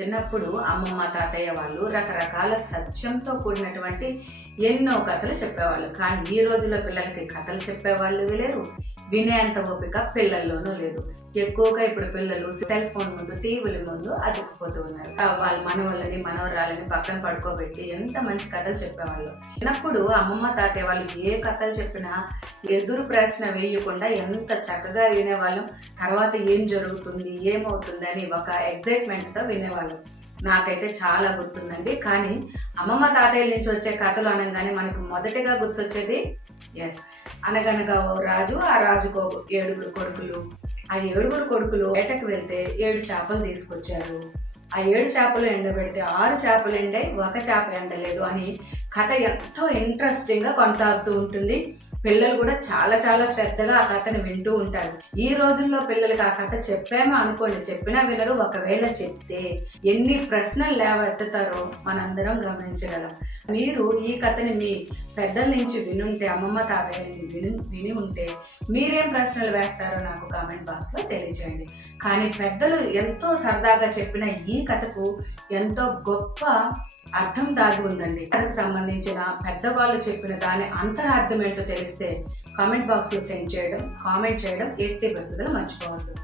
చిన్నప్పుడు అమ్మమ్మ తాతయ్య వాళ్ళు రకరకాల సత్యంతో కూడినటువంటి ఎన్నో కథలు చెప్పేవాళ్ళు. కానీ ఈ రోజుల్లో పిల్లలకి కథలు చెప్పేవాళ్ళు లేరు. వినేంత ఓపిక పిల్లల్లోనూ లేదు. ఎక్కువగా ఇప్పుడు పిల్లలు సెల్ ఫోన్ ముందు టీవీల ముందు అతుక్కుపోతూ ఉన్నారు. వాళ్ళ మనవాళ్ళని మనవరాలని పక్కన పడుకోబెట్టి ఎంత మంచి కథలు చెప్పేవాళ్ళు. చిన్నప్పుడు అమ్మమ్మ తాతయ్య వాళ్ళు ఏ కథలు చెప్పినా ఎదురు ప్రశ్న వేయకుండా ఎంత చక్కగా వినేవాళ్ళం. తర్వాత ఏం జరుగుతుంది ఏమవుతుంది అని ఒక ఎగ్జైట్మెంట్తో వినేవాళ్ళం. నాకైతే చాలా గుర్తుందండి. కానీ అమ్మమ్మ తాతయ్యల నుంచి వచ్చే కథలు అనగానే మనకు మొదటిగా గుర్తొచ్చేది ఎస్ అనగనగా ఓ రాజు ఆ రాజుకు ఏడుగురు కొడుకులు. ఆ ఏడుగురు కొడుకులు వేటకు వెళ్తే ఏడు చేపలు తీసుకొచ్చారు. ఆ ఏడు చేపలు ఎండబెడితే ఆరు చేపలు ఎండాయి ఒక చేప ఎండలేదు అని కథ ఎంతో ఇంట్రెస్టింగ్గా కొనసాగుతూ ఉంటుంది. పిల్లలు కూడా చాలా చాలా శ్రద్ధగా ఆ కథను వింటూ ఉంటారు. ఈ రోజుల్లో పిల్లలకి ఆ కథ చెప్పామో అనుకోండి చెప్పినా వినరు. ఒకవేళ చెప్తే ఎన్ని ప్రశ్నలు లేవెత్తుతారో మనందరం గమనించగలం. మీరు ఈ కథని మీ పెద్దల నుంచి వినుంటే అమ్మమ్మ తాతయ్య విని విని ఉంటే మీరేం ప్రశ్నలు వేస్తారో నాకు కామెంట్ బాక్స్లో తెలియజేయండి కానీ పెద్దలు ఎంతో సరదాగా చెప్పిన ఈ కథకు ఎంతో గొప్ప అర్థం దాగి ఉందండి. కథకు సంబంధించిన పెద్దవాళ్ళు చెప్పిన దాని అంతరార్థం ఏంటో తెలిస్తే కామెంట్ బాక్స్లో సెండ్ చేయడం కామెంట్ చేయడం ఎట్టి పరిస్థితులు మర్చిపోవద్దు.